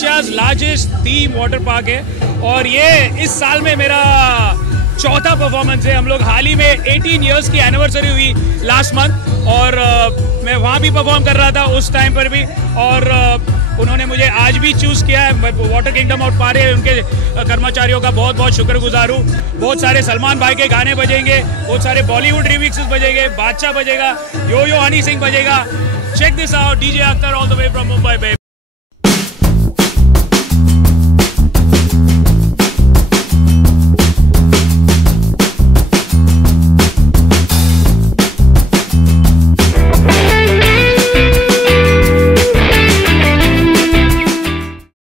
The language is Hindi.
Asia's largest theme water park है और ये इस साल में मेरा चौथा परफॉर्मेंस है। हम लोग हाल ही में 18 इयर्स की एनिवर्सरी हुई लास्ट मंथ और मैं वहाँ भी परफॉर्म कर रहा था उस टाइम पर भी और उन्होंने मुझे आज भी चूज़ किया है। वाटर किंगडम और पारे उनके कर्मचारियों का बहुत बहुत शुक्रगुजार हूँ। बहुत सारे सलमान भाई के गाने बजेंगे, बहुत सारे बॉलीवुड रिमिक्सेस बजेंगे, बादशाह बजेगा, यो यो हनी सिंह बजेगा। Check this out, DJ Akhtar all the way from Mumbai.